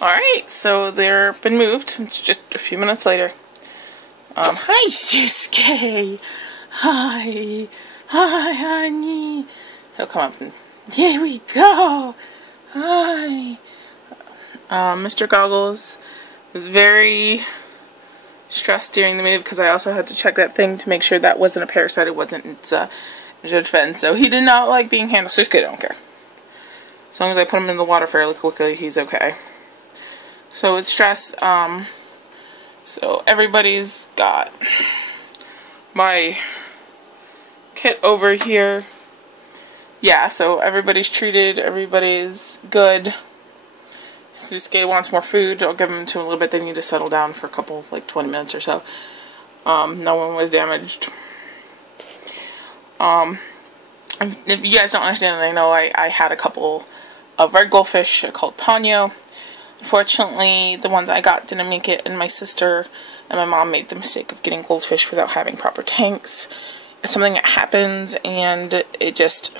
Alright, so they're been moved. It's just a few minutes later. Hi, Susuke. Hi. Hi, honey. He'll come up and, here we go. Hi. Mr. Goggles was very stressed during the move because I also had to check that thing to make sure that wasn't a parasite. It wasn't. It's a defense. So he did not like being handled. Susuke don't care. As long as I put him in the water fairly quickly, he's okay. So it's stress. So everybody's got my kit over here. Yeah, so everybody's treated. Everybody's good. Susuke wants more food. I'll give him to him a little bit. They need to settle down for a couple, like 20 minutes or so. No one was damaged. If you guys don't understand, I know I had a couple of red goldfish called Ponyo. Unfortunately, the ones I got didn't make it, and my sister and my mom made the mistake of getting goldfish without having proper tanks. It's something that happens, and it just...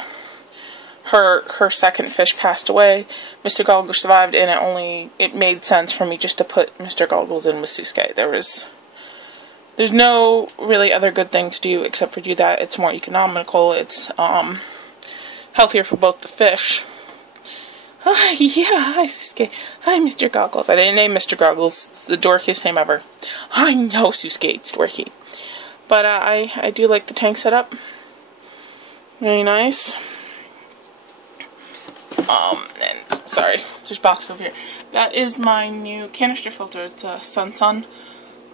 Her second fish passed away. Mr. Goggles survived, and it made sense for me just to put Mr. Goggles in with Susuke. There's no really other good thing to do except for do that. It's more economical. It's healthier for both the fish. Hi, yeah, hi, Susuke. Hi, Mr. Goggles. I didn't name Mr. Goggles. It's the dorkiest name ever. I know, Susuke, it's dorky. But I do like the tank setup. Very nice. And sorry, there's a box over here. That is my new canister filter. It's a SunSun.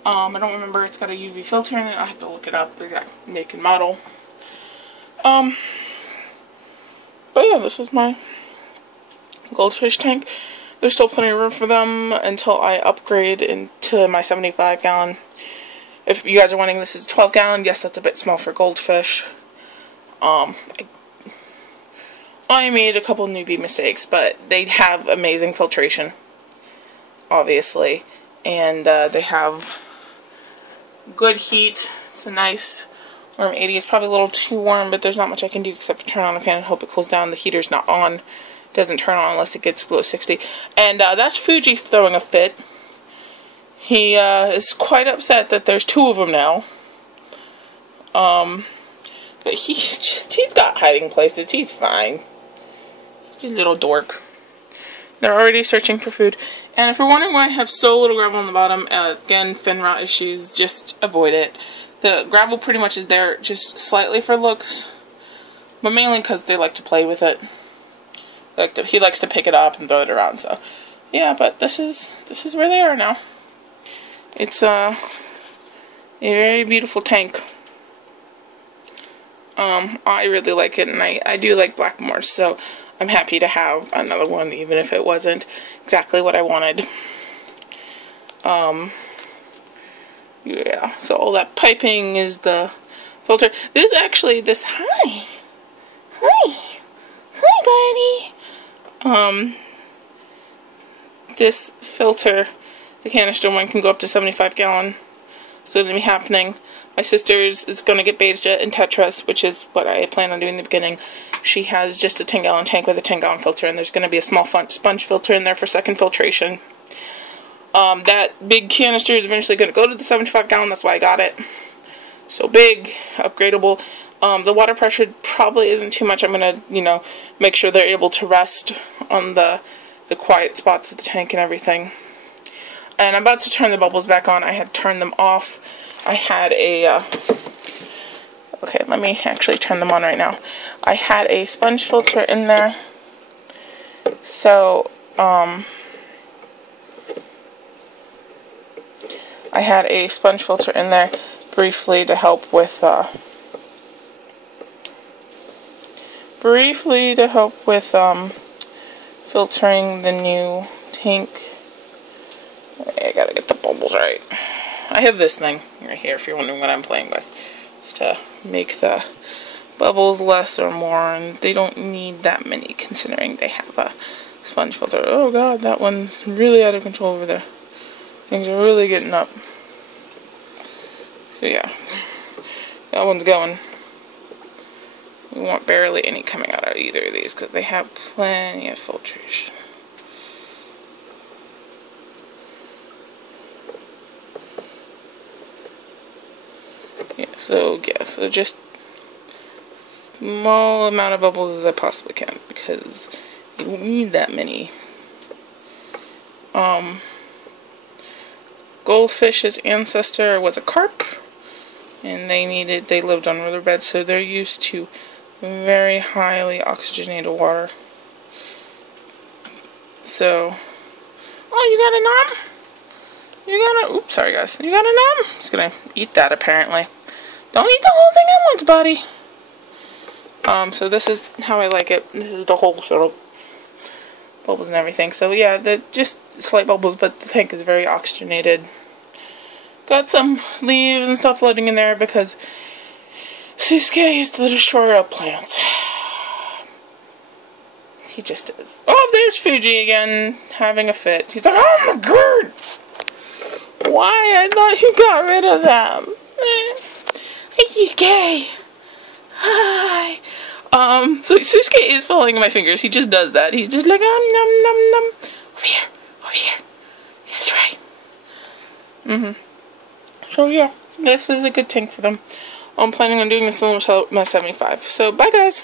I don't remember. It's got a UV filter in it. I have to look it up. We got make and model. But yeah, this is my goldfish tank. There's still plenty of room for them until I upgrade into my 75-gallon. If you guys are wondering, this is 12-gallon. Yes, that's a bit small for goldfish. I made a couple newbie mistakes, but they have amazing filtration, obviously, and they have good heat. It's a nice warm 80. It's probably a little too warm, but there's not much I can do except to turn on a fan and hope it cools down. The heater's not on. It doesn't turn on unless it gets below 60. And that's Fuji throwing a fit. He is quite upset that there's two of them now. But he's got hiding places. He's fine. He's a little dork. They're already searching for food. And if you're wondering why I have so little gravel on the bottom, again, fin rot issues, just avoid it. The gravel pretty much is there just slightly for looks, but mainly because they like to play with it. He likes to pick it up and throw it around, so yeah, but this is where they are now. It's a very beautiful tank. I really like it, and I do like Blackmores, so I'm happy to have another one, even if it wasn't exactly what I wanted. Yeah, so all that piping is the filter. There's actually this, hi, buddy. This filter, the canister one, can go up to 75-gallon, so it'll be happening. My sister's is going to get Beta and Tetras, which is what I plan on doing in the beginning. She has just a 10-gallon tank with a 10-gallon filter, and there's going to be a small sponge filter in there for second filtration. That big canister is eventually going to go to the 75-gallon, that's why I got it. So big, upgradable. The water pressure probably isn't too much. I'm going to, make sure they're able to rest on the quiet spots of the tank and everything. And I'm about to turn the bubbles back on. I had turned them off. I had a, okay, let me actually turn them on right now. I had a sponge filter in there. So, I had a sponge filter in there briefly to help with, filtering the new tank. I gotta get the bubbles right. I have this thing right here, if you're wondering what I'm playing with. It's to make the bubbles less or more, and they don't need that many considering they have a sponge filter. Oh god, that one's really out of control over there. Things are really getting up. So yeah, that one's going. We want barely any coming out of either of these because they have plenty of filtration. So yeah, so just small amount of bubbles as I possibly can, because you don't need that many. Goldfish's ancestor was a carp, and they lived on riverbeds, so they're used to very highly oxygenated water. So, oh, you got a nom? Oops, sorry guys. You got a nom? He's gonna eat that apparently. Don't eat the whole thing at once, buddy. So this is how I like it. This is the whole sort of bubbles and everything. So yeah, just slight bubbles, but the tank is very oxygenated. Got some leaves and stuff floating in there because Susuke is the destroyer of plants. He just is. Oh, there's Fuji again, having a fit. He's like, oh my god! Why? I thought you got rid of them. Hi, Susuke. Hi. So Susuke is following my fingers. He just does that. He's just like, nom, nom, nom. Over here. Over here. That's right. So yeah, this is a good tank for them. I'm planning on doing this in my 75. So bye guys.